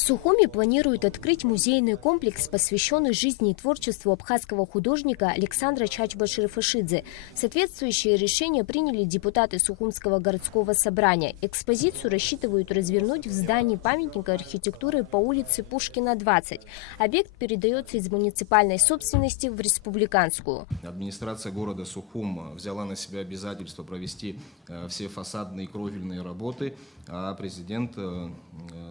Сухуми планируют открыть музейный комплекс, посвященный жизни и творчеству абхазского художника Александра Чачба-Шерифашидзе. Соответствующее решение приняли депутаты Сухумского городского собрания. Экспозицию рассчитывают развернуть в здании памятника архитектуры по улице Пушкина, 20. Объект передается из муниципальной собственности в республиканскую. Администрация города Сухум взяла на себя обязательство провести все фасадные и кровельные работы, а президент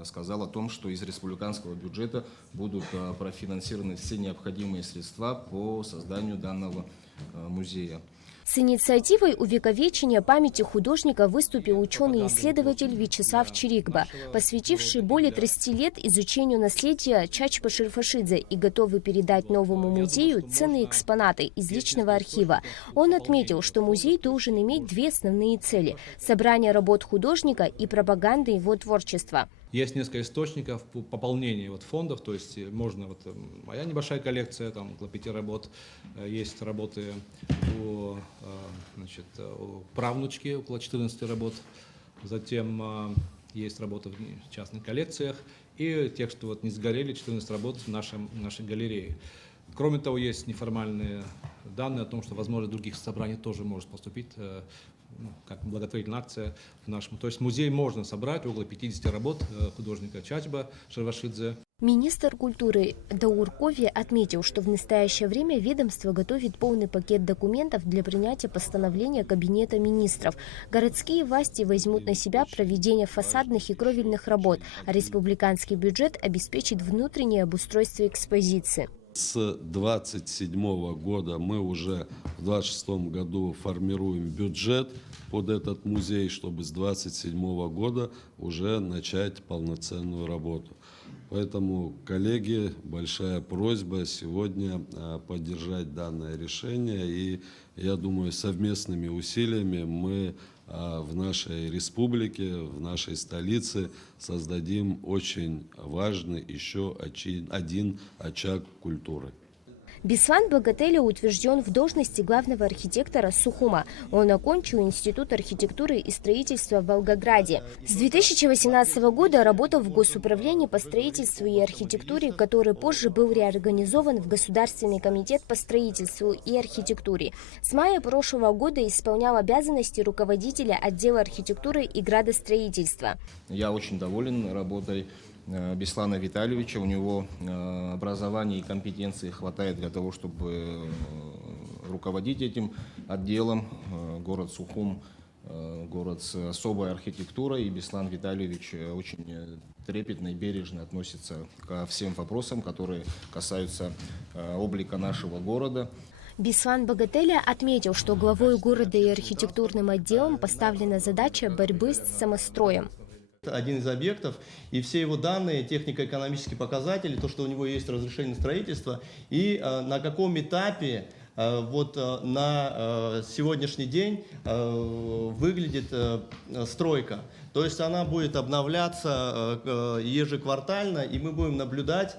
сказал о том, что из республиканского бюджета будут профинансированы все необходимые средства по созданию данного музея. С инициативой увековечения памяти художника выступил ученый-исследователь Вячеслав Чирикба, посвятивший более 30 лет изучению наследия Чачба-Шерифашидзе и готовый передать новому музею ценные экспонаты из личного архива. Он отметил, что музей должен иметь две основные цели – собрание работ художника и пропаганда его творчества. Есть несколько источников пополнения фондов, то есть можно, моя небольшая коллекция, там около 5 работ, есть работы у правнучки, около 14 работ, затем есть работы в частных коллекциях и тех, что не сгорели, 14 работ в нашей галерее. Кроме того, есть неформальные данные о том, что, возможно, других собраний тоже может поступить как благотворительная акция в нашем. То есть музей можно собрать около 50 работ художника Чачба-Шерифашидзе. Министр культуры Даур Кови отметил, что в настоящее время ведомство готовит полный пакет документов для принятия постановления Кабинета министров. Городские власти возьмут на себя проведение фасадных и кровельных работ, а республиканский бюджет обеспечит внутреннее обустройство экспозиции. С 27 года мы уже в 26 году формируем бюджет под этот музей, чтобы с 27 года уже начать полноценную работу. Поэтому, коллеги, большая просьба сегодня поддержать данное решение. И я думаю, совместными усилиями мы в нашей республике, в нашей столице создадим очень важный еще один очаг культуры. Беслан Багателя утвержден в должности главного архитектора Сухума. Он окончил Институт архитектуры и строительства в Волгограде. С 2018 года работал в Госуправлении по строительству и архитектуре, который позже был реорганизован в Государственный комитет по строительству и архитектуре. С мая прошлого года исполнял обязанности руководителя отдела архитектуры и градостроительства. Я очень доволен работой Беслана Витальевича. У него образования и компетенции хватает для того, чтобы руководить этим отделом. Город Сухум, город с особой архитектурой, и Беслан Витальевич очень трепетно и бережно относится ко всем вопросам, которые касаются облика нашего города. Беслан Багателя отметил, что главой города и архитектурным отделом поставлена задача борьбы с самостроем. Это один из объектов, и все его данные, технико-экономические показатели, то, что у него есть разрешение на строительство, и на каком этапе на сегодняшний день выглядит стройка. То есть она будет обновляться ежеквартально, и мы будем наблюдать,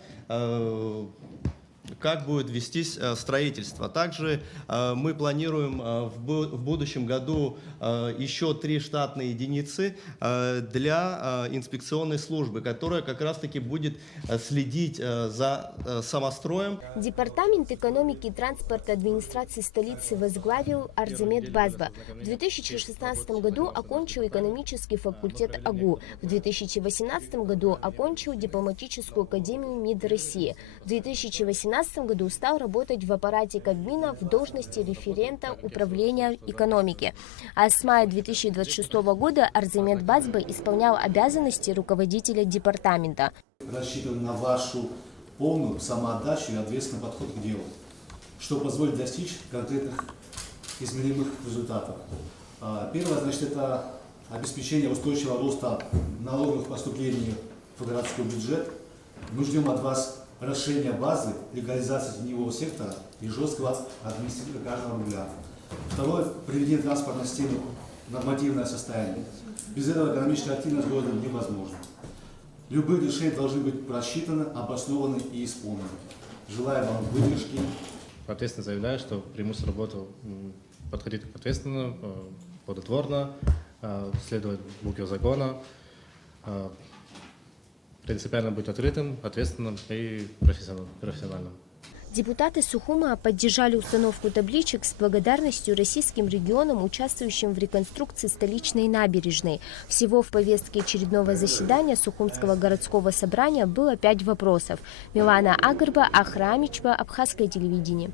как будет вестись строительство. Также мы планируем в будущем году еще 3 штатные единицы для инспекционной службы, которая как раз-таки будет следить за самостроем. Департамент экономики и транспорта администрации столицы возглавил Арзамет Базба. В 2016 году окончил экономический факультет АГУ. В 2018 году окончил дипломатическую академию МИД России. В 2018 году стал работать в аппарате Кабмина в должности референта управления экономики. А с мая 2026 года Арзамет Базба исполнял обязанности руководителя департамента. Рассчитываем на вашу полную самоотдачу и ответственный подход к делу, что позволит достичь конкретных измеримых результатов. Первое, это обеспечение устойчивого роста налоговых поступлений в городской бюджет. Мы ждем от вас расширение базы, легализации теневого сектора и жесткого администрирования каждого рубля. Второе – приведение транспортной системы в нормативное состояние. Без этого экономическая активность города невозможна. Любые решения должны быть просчитаны, обоснованы и исполнены. Желаю вам выдержки. Ответственно заявляю, что приму с работу подходить ответственно, плодотворно, следовать букве закона, принципиально быть открытым, ответственным и профессиональным. Депутаты Сухума поддержали установку табличек с благодарностью российским регионам, участвующим в реконструкции столичной набережной. Всего в повестке очередного заседания Сухумского городского собрания было 5 вопросов. Милана Агарба, Ахра Амичева, Абхазское телевидение.